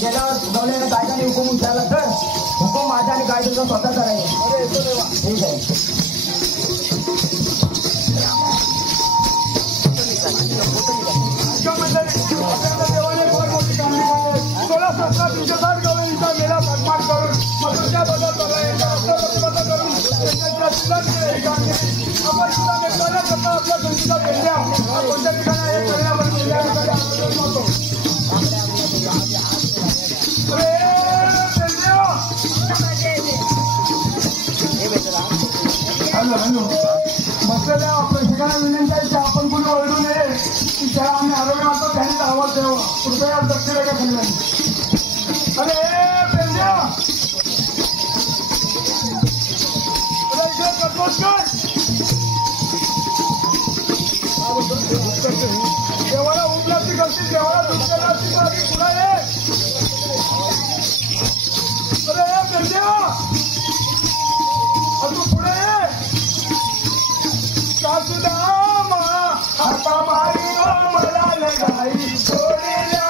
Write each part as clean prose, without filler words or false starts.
गेल्यावर गवल्याने गायकाने हुकूम उचलला तर हुकूम माझा आणि गायचा स्वतःचा राहील. ठीक आहे. बसलेल्या प्रेक्षकांना विनंती आहे की आपण कुणी ओरडू नये की ज्या आम्ही आरोग्य मानतो त्यांनी आवाज द्यावा. कृपया दक्षिण का खाल्ला. अरे देवाला उपलब्धी करते देवाला दुसऱ्याची पुन्हा ये. अरे पेंड्या तू पुढे ये. सासुदामा हाता मारी मला लगाई सोडेल्या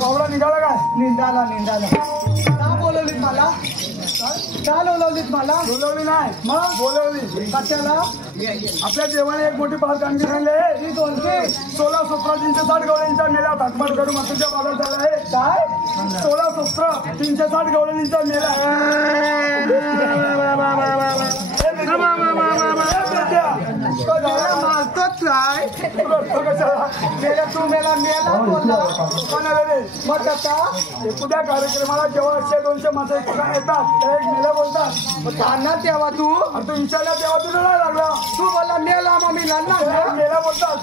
पावला निघाला काय? निंदाला का बोलवलीत मला? का बोलवलीत मला? बोलवली नाही मग बोलवली कशाला? आपल्या देवाने एक मोठी पाच कामगिरी सांगले. ही दोनशे 16 17 360 गवळ्यांच्या मेला भागभाग करून मातीच्या बाजार झाला आहे. काय? 16 17 360 गवळ्यांचा मेला. मारतोच काय? मेला तू मेला मेला बोलला कोणाला रे? मग आता एखाद्या कार्यक्रमाला जेव्हा 100-200 माणसं येतात त्या एक मेला बोलतात. मग खाणार तेव्हा तू तू विचारला तेव्हा तुला नाही लागला. तू मला मेला मग मी लढणार मेला बोलतात.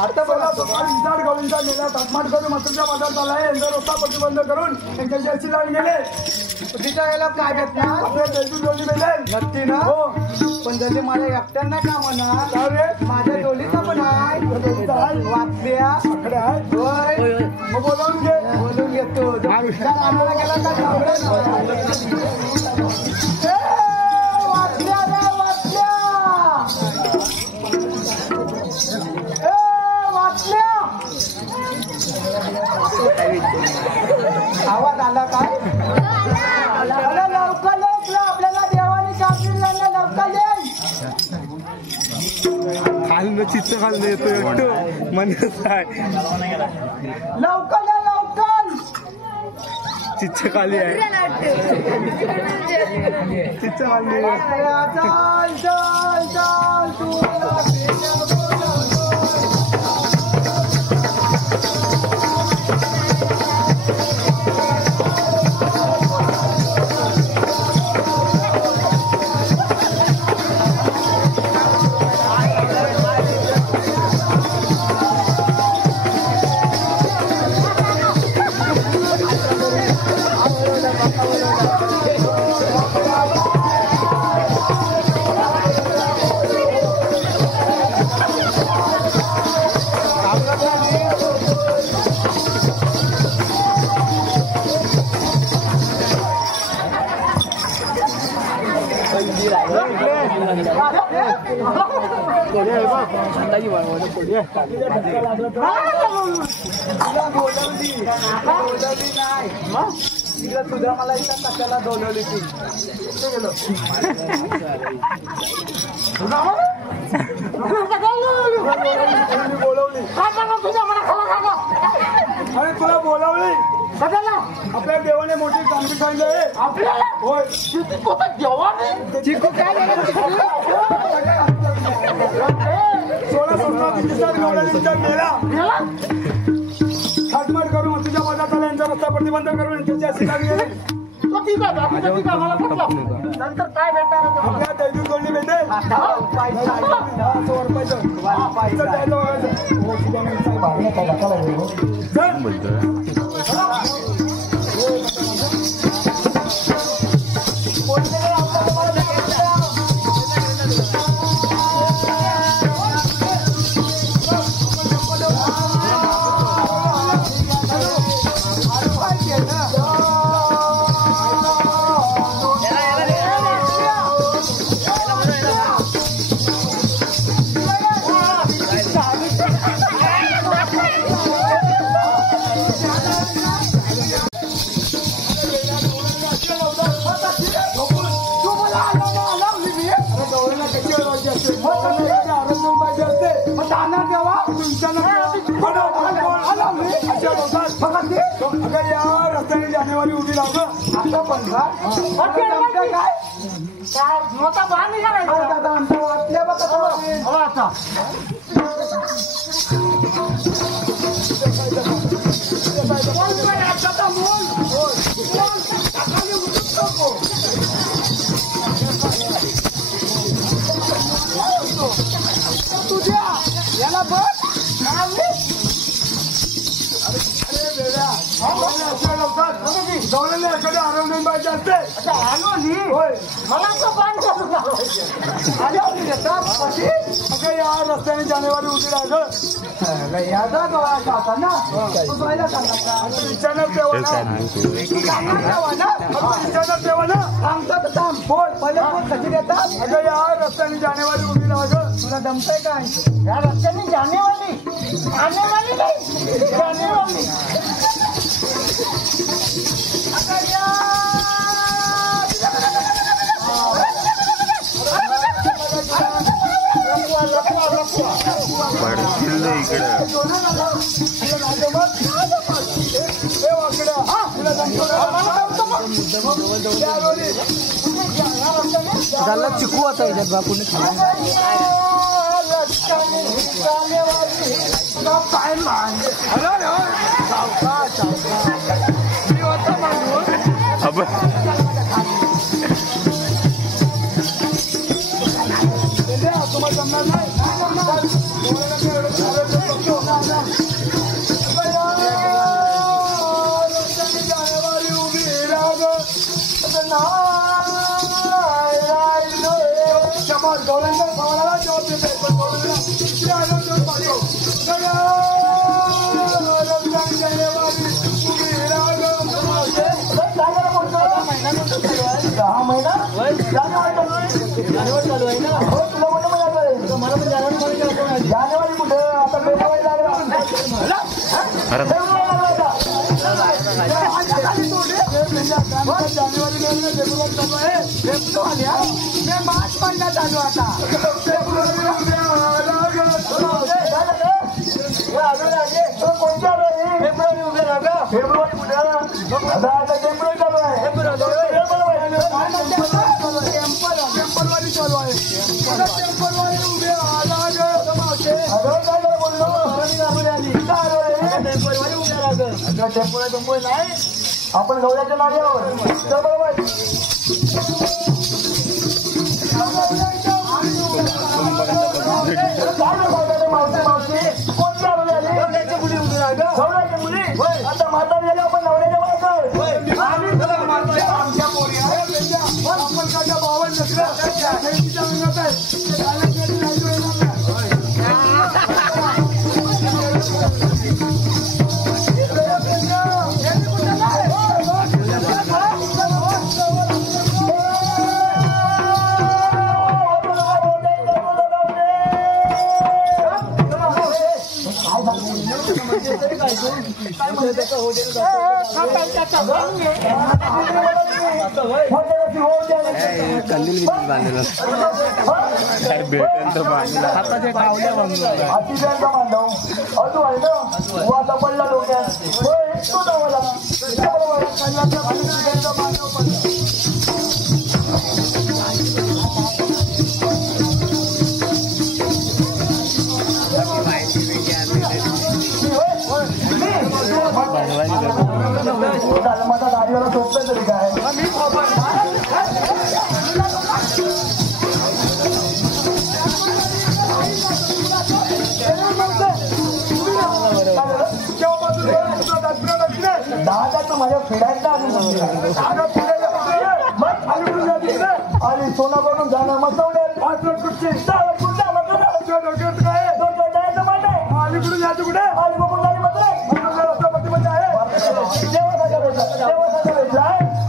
आता बोला 16 गवळींचा मेला ताटमाट करून मातीच्या बाजार झाला आहे. यांचा रस्ता प्रतिबंध करून त्यांच्या जर्सी लावून गेले. तिच्या याला काय भेटणार? आपल्या बेजू डोली गेले नक्की ना? हो. पण जरी मला एकट्यांना का म्हणा काय रे? माझ्या डोलीचा पण आहे वाचल्या आकडे आहे. होय मग बोलावून घे. बोलून घेतो आम्हाला गेला तर वाचल्या रे वाचल्या वाचल्या आवाज आला काय? लवकर आपल्याला देवानी कापली लवकर येईल. खाल्लं चित्त खाल्लं येतो एकटं म्हणत आहे. लवकर या लवकर चिच्छ खाली आहे. चिच्छ खाली चाल चाल चाल तू तुझ्या मला इथं कशाला बोलवली तू गेलो बोलवली बोलावली काय सांगा तुझ्या मला खरं आणि तुला बोलावली कशाला आपल्या देवाने मोठी कामगिरी सांगितली आहे आपल्याला होय किती पोता देवाने चिकू काय सोळा विचार केला थाटमाट करून तुझ्या मदत आला यांचा रस्ता प्रतिबंध करून यांच्या शिकावी गेले तो ठीक आहे मला पटलं नंतर काय भेटणार आपल्या दैविक जोडणी भेटेल रस्त्याने जानेवारी उभी राहतो आता पण काय मोठा बाण निघाला आमच्या वाटल्या बघा तुझ्या याला बघ एखाद्या आरोग्य पाहिजे असते होय मला तो बाण करून या रस्त्याने जानेवारी उभी राहिलं विचारणार तेव्हा या रस्त्याने जानेवारी उभी राहिलं तुला दमतंय काय या रस्त्याने जानेवारी नाही जानेवारी त्याला चिकू आता याच्यात बापूने जानेवारी कुठे आता फेब्रुवारी लागला जानेवारी चालू आहे फेब्रुवारी मार्च महिना चालू आता कोणत्या फेब्रुवारी उभे राहा फेब्रुवारी कुठे आता टेम्पररी चालू आहे टेम्परवारी चालू आहे टेम्परवारी उभे टेम्पो नाही आपण गवळ्याच्या नाल्यावर बरोबर कोणत्या मुली उभी गवळ्याच्या मुली आता म्हातारी झाली आपण नवऱ्याच्या बायका आमच्या पोरी आपण त्याच्या भावाला कंदील बिंदील बांधलेलं काय भेटेल तर बांधलेलं हाताच्या कावल्या बांधलेलं अतिशयांचा बांधव अजून आहे ना वाचा पडला डोक्यात होय तो नावाला बांधव पडला माझा गाडीवाला सोपतोय तरी काय दादाचं माझ्या फिरायला आणि सोना करून जाणं मसवड्यात अलीकडून जायचं कुठे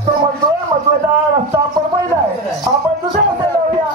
तो म्हणतोय मसवड्याचा रस्ता आपण पहिला आहे आपण दुसऱ्या मध्ये जाऊया